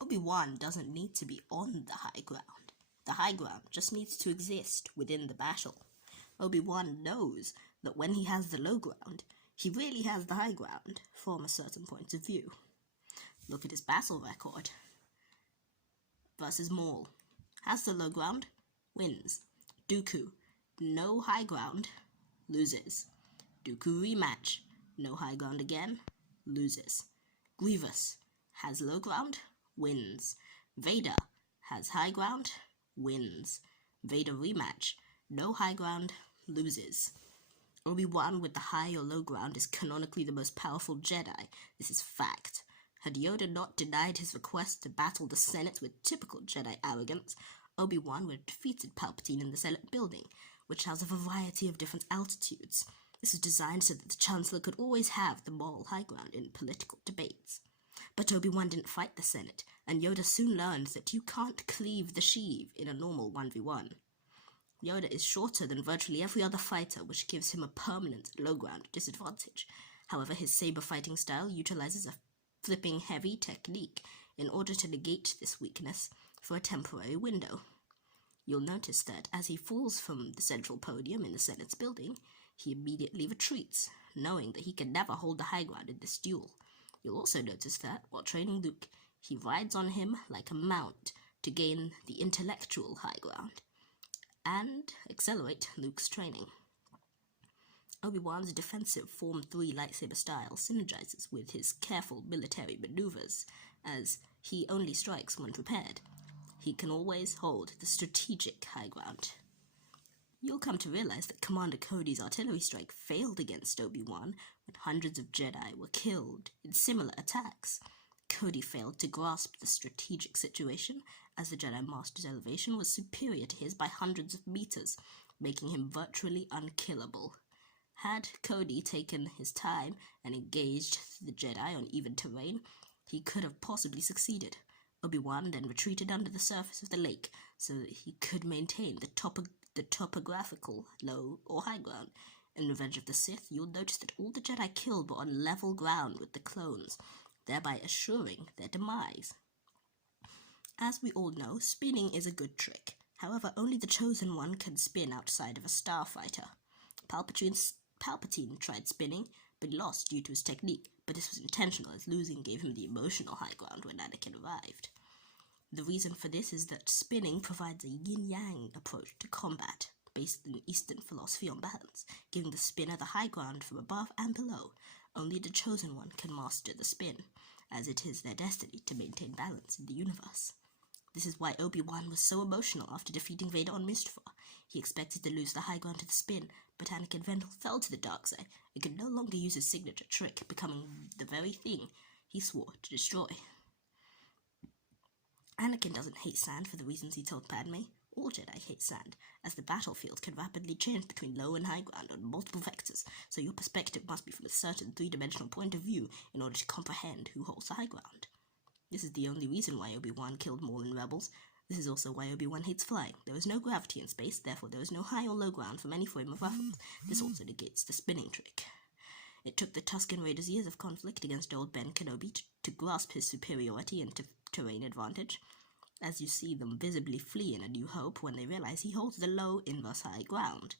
Obi-Wan doesn't need to be on the high ground. The high ground just needs to exist within the battle. Obi-Wan knows that when he has the low ground, he really has the high ground from a certain point of view. Look at his battle record. Versus Maul. Has the low ground, wins. Dooku, no high ground, loses. Dooku rematch, no high ground again, loses. Grievous has low ground, wins. Vader has high ground, wins. Vader rematch, no high ground, loses. Obi-Wan with the high or low ground is canonically the most powerful Jedi. This is fact. Had Yoda not denied his request to battle the Senate with typical Jedi arrogance, Obi-Wan would have defeated Palpatine in the Senate building, which has a variety of different altitudes. This is designed so that the Chancellor could always have the moral high ground in political debates. But Obi-Wan didn't fight the Senate, and Yoda soon learned that you can't cleave the sheav in a normal 1v1. Yoda is shorter than virtually every other fighter, which gives him a permanent low ground disadvantage. However, his saber fighting style utilizes a flipping heavy technique in order to negate this weakness for a temporary window. You'll notice that as he falls from the central podium in the Senate's building, he immediately retreats, knowing that he can never hold the high ground in this duel. You'll also notice that, while training Luke, he rides on him like a mount to gain the intellectual high ground and accelerate Luke's training. Obi-Wan's defensive Form 3 lightsaber style synergizes with his careful military maneuvers, as he only strikes when prepared. He can always hold the strategic high ground. You'll come to realize that Commander Cody's artillery strike failed against Obi-Wan when hundreds of Jedi were killed in similar attacks. Cody failed to grasp the strategic situation, as the Jedi Master's elevation was superior to his by hundreds of meters, making him virtually unkillable. Had Cody taken his time and engaged the Jedi on even terrain, he could have possibly succeeded. Obi-Wan then retreated under the surface of the lake so that he could maintain the topographical low or high ground. In Revenge of the Sith, you'll notice that all the Jedi killed were on level ground with the clones, thereby assuring their demise. As we all know, spinning is a good trick. However, only the Chosen One can spin outside of a starfighter. Palpatine tried spinning, but he lost due to his technique, but this was intentional, as losing gave him the emotional high ground when Anakin arrived. The reason for this is that spinning provides a yin-yang approach to combat, based in Eastern philosophy on balance, giving the spinner the high ground from above and below. Only the Chosen One can master the spin, as it is their destiny to maintain balance in the universe. This is why Obi-Wan was so emotional after defeating Vader on Mustafar. He expected to lose the high ground to the spin, but Anakin fell to the dark side and could no longer use his signature trick, becoming the very thing he swore to destroy. Anakin doesn't hate sand for the reasons he told Padme. All Jedi hate sand, as the battlefield can rapidly change between low and high ground on multiple vectors, so your perspective must be from a certain three-dimensional point of view in order to comprehend who holds the high ground. This is the only reason why Obi-Wan killed Maul in Rebels. This is also why Obi-Wan hates flying. There is no gravity in space, therefore there is no high or low ground from any frame of reference. This also negates the spinning trick. It took the Tusken Raiders years of conflict against old Ben Kenobi to grasp his superiority and terrain advantage, as you see them visibly flee in A New Hope when they realize he holds the low inverse high ground.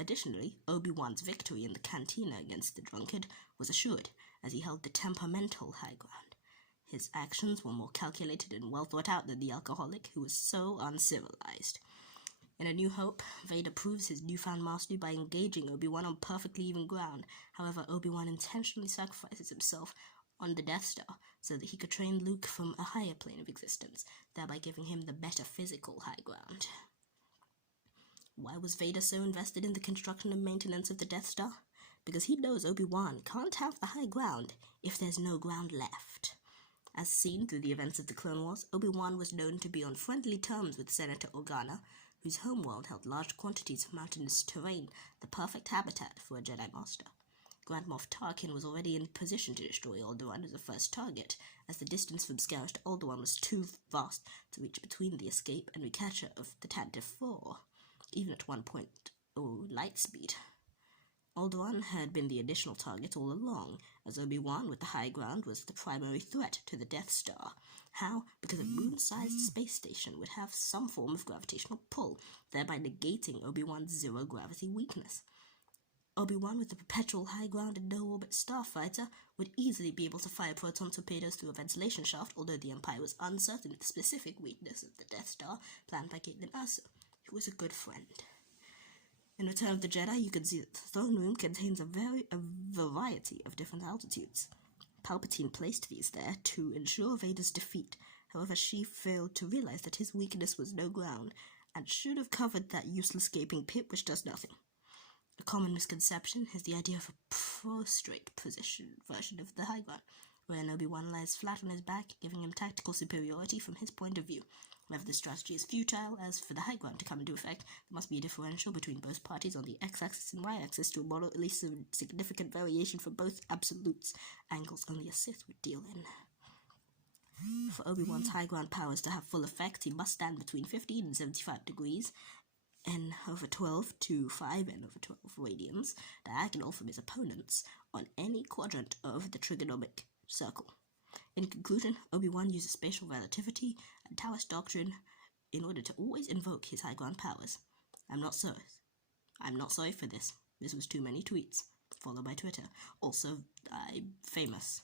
Additionally, Obi-Wan's victory in the cantina against the drunkard was assured, as he held the temperamental high ground. His actions were more calculated and well thought out than the alcoholic who was so uncivilized. In A New Hope, Vader proves his newfound mastery by engaging Obi-Wan on perfectly even ground. However, Obi-Wan intentionally sacrifices himself on the Death Star so that he could train Luke from a higher plane of existence, thereby giving him the metaphysical high ground. Why was Vader so invested in the construction and maintenance of the Death Star? Because he knows Obi-Wan can't have the high ground if there's no ground left. As seen through the events of the Clone Wars, Obi-Wan was known to be on friendly terms with Senator Organa, whose homeworld held large quantities of mountainous terrain, the perfect habitat for a Jedi Master. Grand Moff Tarkin was already in position to destroy Alderaan as a first target, as the distance from Scarif to Alderaan was too vast to reach between the escape and recapture of the Tantive 4, even at 1.0 light speed. Alderaan had been the additional target all along, as Obi-Wan with the high ground was the primary threat to the Death Star. How? Because a moon-sized space station would have some form of gravitational pull, thereby negating Obi-Wan's zero-gravity weakness. Obi-Wan with the perpetual high ground and no-orbit starfighter would easily be able to fire proton torpedoes through a ventilation shaft, although the Empire was uncertain of the specific weakness of the Death Star planned by Caitlin Erso, who was a good friend. In Return of the Jedi, you can see that the throne room contains a variety of different altitudes. Palpatine placed these there to ensure Vader's defeat. However, she failed to realize that his weakness was no ground, and should have covered that useless gaping pit which does nothing. A common misconception is the idea of a prostrate position version of the high ground, wherein Obi-Wan lies flat on his back, giving him tactical superiority from his point of view. However, this strategy is futile, as for the high ground to come into effect, there must be a differential between both parties on the x-axis and y-axis to model at least a significant variation for both absolutes, angles only a Sith would deal in. For Obi-Wan's high ground powers to have full effect, he must stand between 15 and 75 degrees, n over 12 to 5 n over 12 radians, diagonal from his opponents, on any quadrant of the trigonometric circle. In conclusion, Obi-Wan uses spatial relativity and Taoist doctrine in order to always invoke his high ground powers. I'm not sorry for this. This was too many tweets. Followed by Twitter. Also, I'm famous.